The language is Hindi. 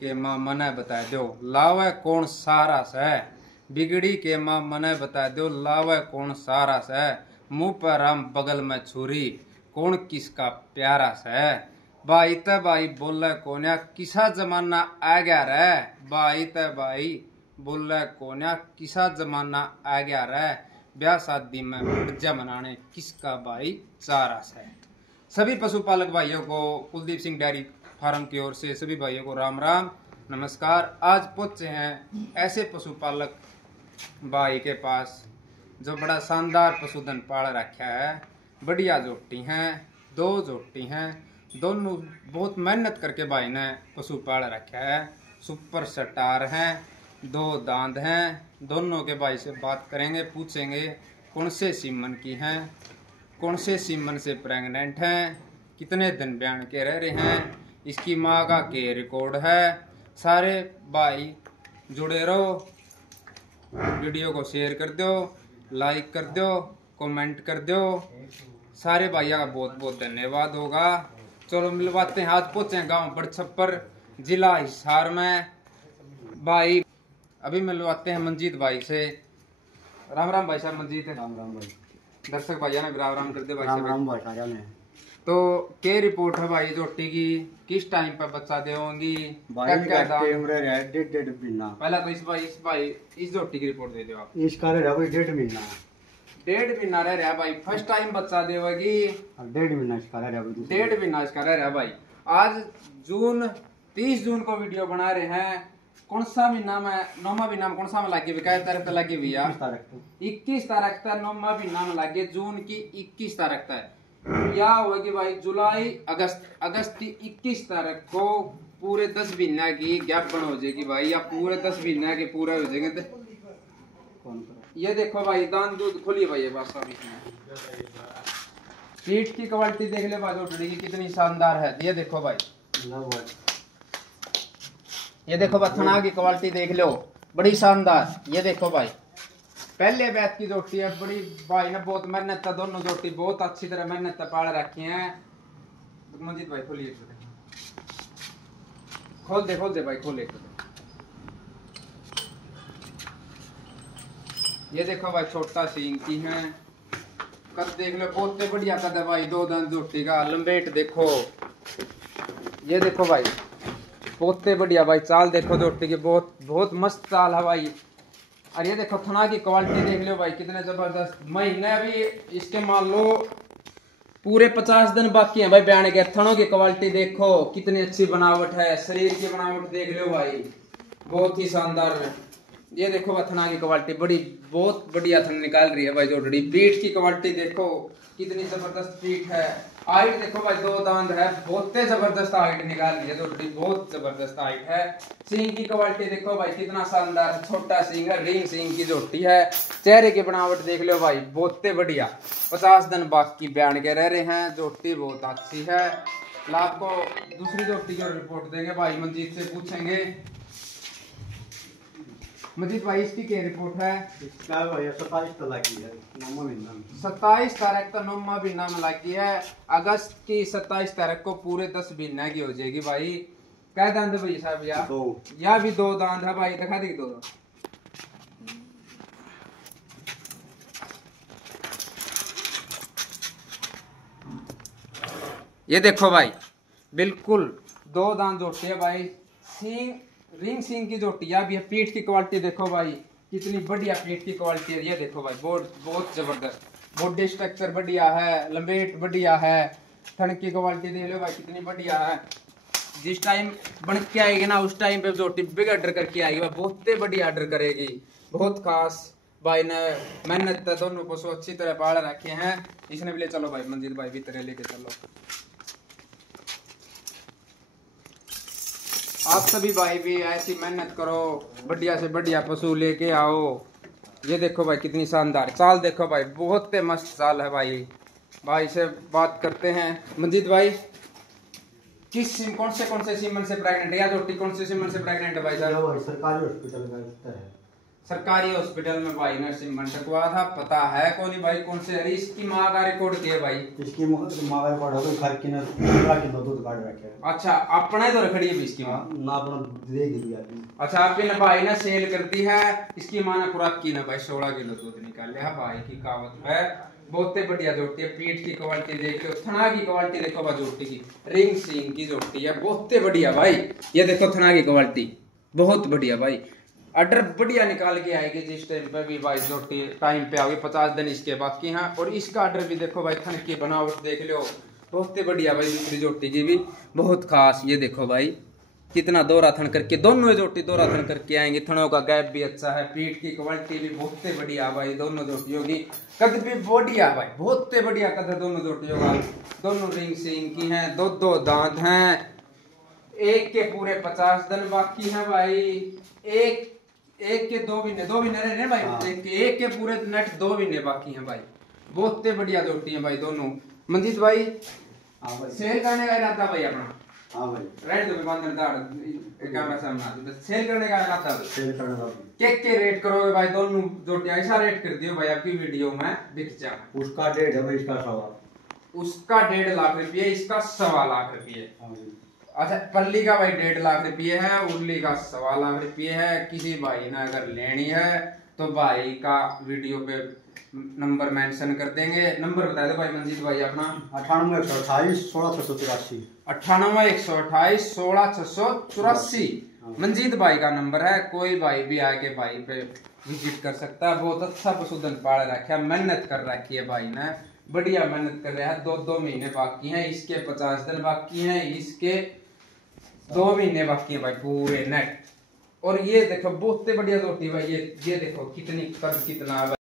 के माँ मने बता दो लावे कौन सारा से, बिगड़ी के माँ मने बता दो लावे कौन सारा से, मुंह पर हम बगल में छुरी कौन किसका प्यारा से। भाई ते भाई बोले कोन्या किसा जमाना आ गया रे, भाई ते भाई बोले कोन्या किसा जमाना आ गया रे, ब्याह शादी में मर्जा मनाने किसका भाई चारा से। सभी पशुपालक भाइयों को कुलदीप सिंह डेयरी फार्म की ओर से सभी भाइयों को राम राम नमस्कार। आज पहुंचे हैं ऐसे पशुपालक भाई के पास जो बड़ा शानदार पशुधन पाल रखा है। बढ़िया जोटी हैं, दो जोटी हैं, दोनों बहुत मेहनत करके भाई ने पशु पाल रखा है। सुपर स्टार हैं, दो दांत हैं। दोनों के भाई से बात करेंगे, पूछेंगे कौन से सीमन की हैं, कौन से सीमन से प्रेग्नेंट हैं, कितने दिन ब्यान के रह रहे हैं, इसकी माँ का क्या रिकॉर्ड है। सारे भाई जुड़े रहो, वीडियो को शेयर कर दो, लाइक कर दो, कमेंट कर दो। सारे भाइयों का बहुत बहुत धन्यवाद होगा। चलो मिलवाते हैं। आज पहुंचे गांव बड़छप्पर, जिला हिसार में। भाई अभी मिलवाते हैं मंजीत भाई से। राम राम भाई साहब। मंजीत है। राम राम भाई। दर्शक भाइयों ने राम राम कर दे भाई राम साहब। राम भाई साहब ने। तो क्या रिपोर्ट है भाई जोटी की, किस टाइम पर बच्चा देंगी? भाई डेढ़ महीना। पहला तो इस जोटी की रिपोर्ट दे दो आप। इसका रह भाई डेढ़ महीना। डेढ़ महीना रह रहा भाई, फर्स्ट टाइम बच्चा देगी। डेढ़ महीना इसका रह भाई। डेढ़ महीना इसका रह रहा भाई। आज 30 जून को वीडियो बना रहे हैं। कौन सा महीना में, नौवा महीना में कौन सा में लगी हुई, क्या तारीख तक लगी हुई है? 21 तारीख तक नौवा महीना में लगे, जून की 21 तारीख तक। या होगी भाई जुलाई अगस्त की 21 तारीख को पूरे 10 महीना की गैप बन हो जाएगी भाई, या पूरे 10 महीना के पूरे हो जाएंगे। ये देखो भाई दान दूध खोलिए भाई, ये बात पीठ की क्वालिटी देख ले भाई, जोड़ी की कितनी शानदार है। ये देखो भाई, ये देखो भाई थना की क्वालिटी देख लो, बड़ी शानदार। ये देखो भाई पहले बैच की जोटी है, बड़ी भाई ने बहुत मेहनत है, दोनों जोटी बहुत अच्छी तरह मेहनत पाल रखी हैं। मंजीत भाई खोलिए, खोल दे भाई, खोले। ये देखो भाई छोटा सींग की है, कद देख लो बहुत बढ़िया कद है भाई। दो दांत जोटी का लंबेट देखो। ये देखो भाई पोते बढ़िया भाई, चाल देखो जोटी की, बहुत बहुत मस्त चाल है भाई। और ये देखो थना की क्वालिटी देख लो भाई, कितने जबरदस्त। महीने अभी इसके मान लो पूरे 50 दिन बाकी हैं भाई ब्याने के। थनों की क्वालिटी देखो कितनी अच्छी बनावट है, शरीर की बनावट देख लो भाई, बहुत ही शानदार। ये देखो भाई थना की क्वालिटी बड़ी बहुत बढ़िया थन निकाल रही है भाई जोड़ी। पीठ की क्वालिटी देखो कितनी जबरदस्त पीठ है। हाइट देखो भाई, दो दांत है, बहुत जबरदस्त हाइट निकाल रही है जोड़ी, बहुत जबरदस्त हाइट है। सींग की क्वालिटी देखो भाई कितना शानदार, छोटा सींग है, रिंग सींग की जोटी है। चेहरे की बनावट देख लो भाई, बहुत बढ़िया। 50 दिन बाकी ब्यान के रह रहे हैं, जोटी बहुत अच्छी है। आपको दूसरी जोटी की रिपोर्ट देंगे भाई, मंजीत से पूछेंगे। मंजीत भाई इसकी क्या रिपोर्ट है? इसका भाई 27 तो लगी है, 27 तारीख तो नौवा महीना में लगी है। अगस्त की 27 तारीख को पूरे 10 महीना की हो जाएगी भाई। क्या दांत है भाई साहब? या भी दो दांत है भाई, दिखा दी दो। ये देखो भाई बिल्कुल दो दांत जोटी है भाई। सींग रिंग सींग की जोटी भी है। पीठ की क्वालिटी देखो भाई कितनी बढ़िया पीठ की क्वालिटी है। ये देखो भाई बहुत जबरदस्त बॉडी स्ट्रक्चर बढ़िया है, लंबेट बढ़िया है। थन की क्वालिटी देख लो भाई कितनी बढ़िया है। जिस टाइम बन के आएगी ना उस टाइम पे जोटी बिग ऑर्डर करके आएगी भाई, बहुत बढ़िया ऑर्डर करेगी। बहुत खास भाई ने मेहनत दोनों पशु अच्छी तरह पाल रखे हैं। इसने भी ले चलो भाई, मंजीत भाई भी तरह लेके चलो। आप सभी भाई भी ऐसी मेहनत करो, बढ़िया से बढ़िया पशु लेके आओ। ये देखो भाई कितनी शानदार चाल देखो भाई, बहुत मस्त चाल है भाई। भाई से बात करते हैं। मंजीत भाई कौन से सीमन से प्रेग्नेंट है, या जोटी कौन से सीमन से प्रेग्नेंट है भाई साहब? सरकारी हॉस्पिटल का उत्तर है। सरकारी हॉस्पिटल में भाई ने सिमन टकवा था। पता है कौन भाई कौन से? अरे इसकी माँ का रिकॉर्ड किया भाई। इसकी माँ का रिकॉर्ड हो गई, घर की ने 15 किलो दूध काट रखे है। अच्छा अपने तो रखड़ी है इसकी माँ ना अपना देगी भी आदमी। अच्छा आपके ने भाई ने सेल कर दी है। इसकी माँ ने खुराक की ना भाई 16 किलो दूध निकाल लिया भाई की कावत है। बहुत बढ़िया जोटी है। पीठ की क्वालिटी देखो, थना की क्वालिटी देखो भाई जोटी की, रिंग सींग की जोटी है बहुत बढ़िया भाई। ये देखो थना की क्वालिटी बहुत बढ़िया भाई। ऑर्डर बढ़िया निकाल के आएगी जिस टाइम पे भी भाई जोटी टाइम पे आओगी। 50 दिन इसके बाकी हैं। और इसका ऑर्डर भी देखो भाई, थन की बनावट देख लो बहुत बढ़िया भाई। दूसरी जोटी की भी बहुत खास। ये देखो भाई कितना दोहरा थन करके, दोनों जोटी दोहरा थन करके आएंगे। थनों का गैप भी अच्छा है, पीठ की क्वालिटी भी बहुत बढ़िया भाई। दोनों जोटियों की कद भी बढ़िया भाई, बहुत बढ़िया कद दोनों जोटियों का। दोनों रिंग सिंग की हैं, दो दांत हैं। एक के पूरे 50 दिन बाकी हैं भाई। एक के 2 महीने रहे भाई। हाँ। एक के पूरे नेट 2 महीने बाकी हैं भाई। बहुत बढ़िया जोटी है भाई दोनों। मंजीत भाई हाँ भाई। सेल करने का इरादा भाई अपना? हाँ भाई। रेड तो बंद दाड़ कैमरा सामने आ तो सेल करने का इरादा है। सेल करने का के रेट करोगे भाई? दोनों जोटी ऐसा रेट कर दियो भाई आपकी वीडियो में दिख जाए। उसका 1.5 है भाई, इसका 1.25। उसका 1.5 लाख रुपये, इसका 1.25 लाख रुपये। हाँ भाई। अच्छा पल्ली का भाई 1.5 लाख रुपये है, उर्ली का 1.25 लाख रुपये है। किसी भाई ने अगर लेनी है तो भाई का वीडियो पे नंबर मेंशन कर देंगे। नंबर बता दो भाई मंजीत भाई अपना। 98 128 16 684। 98 128 16 684 मंजीत भाई का नंबर है। कोई भाई भी आके भाई पे विजिट कर सकता है। बहुत अच्छा पशुधन पाल रखा है, मेहनत कर रखी है भाई ने, बढ़िया मेहनत कर रहा है। 2 महीने बाकी हैं, इसके 50 दिन बाकी हैं, इसके 2 महीने बाकी हैं भाई पूरे नेट। और ये देखो बहुत बढ़िया जोटी भाई। ये देखो कितनी कद कितना